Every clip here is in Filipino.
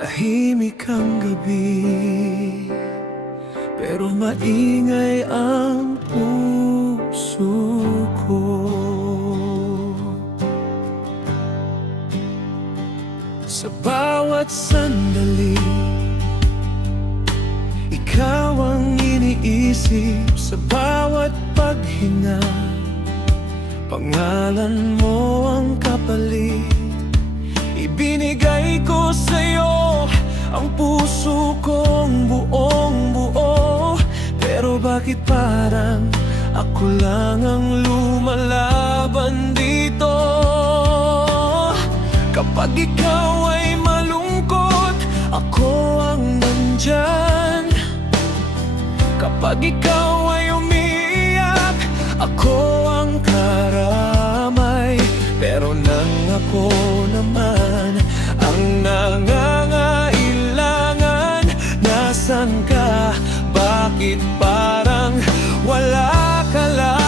Tahimik ang gabi, pero maingay ang puso ko. Sa bawat sandali, ikaw ang iniisip. Sa bawat paghinga, pangalan mo ang kapalit. Ibinigay ko sa'yo ang puso kong buong buo. Pero bakit parang ako lang ang lumalaban dito? Kapag ikaw ay malungkot, ako ang nandyan. Kapag ikaw ay umiiyak, ako ang karamay. Pero nang ako naman ang nangangailangan, nasan ka? Bakit parang wala ka lang?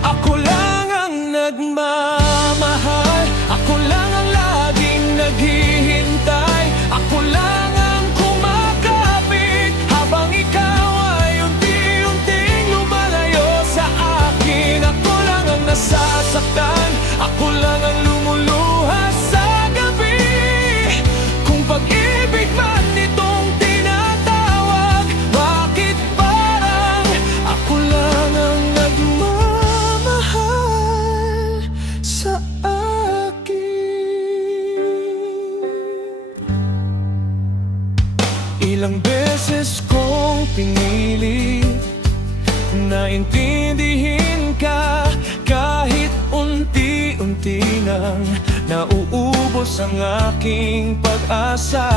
Ako lang ang nagmamahal, ako lang ang laging naghihintay, ako lang ang kumakapit habang ikaw ay unti-unting lumalayo sa akin. Ako lang ang nasasaktan, ako lang ang lumuluha sa gabi. Kung pag-ibig man itong tinatawag, bakit parang ako lang ang nagmamahal sa akin? Ilang beses kong pinili na intindihin ka, kahit unti-unti nang nauubos ang aking pag-asa.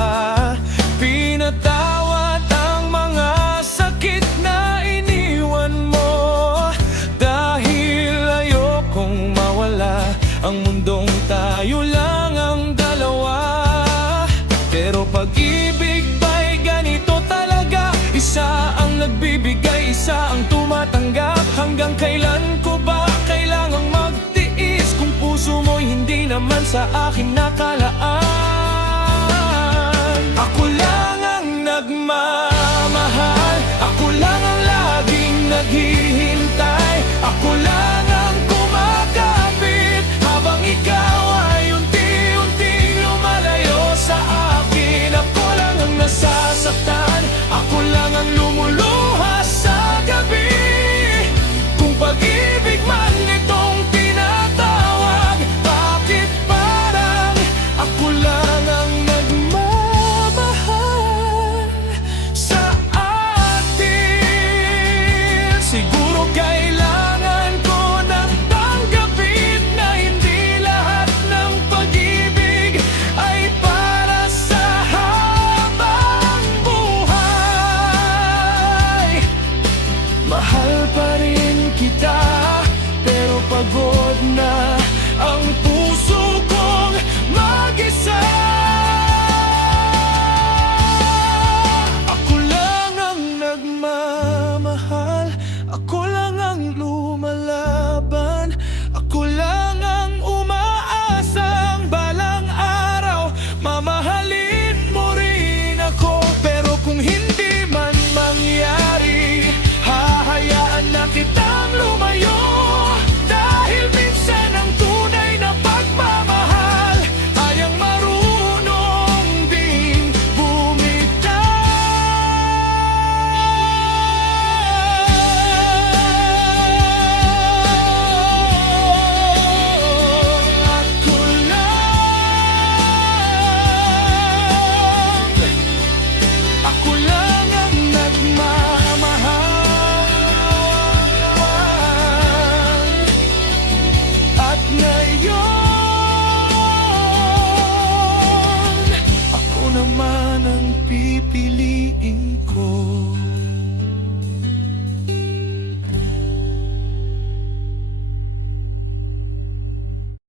Pinatawad ang mga sakit na iniwan mo, dahil ayokong mawala ang mundong tayo lang ang dalawa. Pero pag-ibig ba'y ganito talaga? Isa ang nagbibigay, isa ang tumatanggap. Hanggang kailan ko ba kailangang magtiis kung puso mo'y hindi naman sa akin nakalaan? Ako lang ang nagmamahal, ako lang ang laging naghihintay, ako lang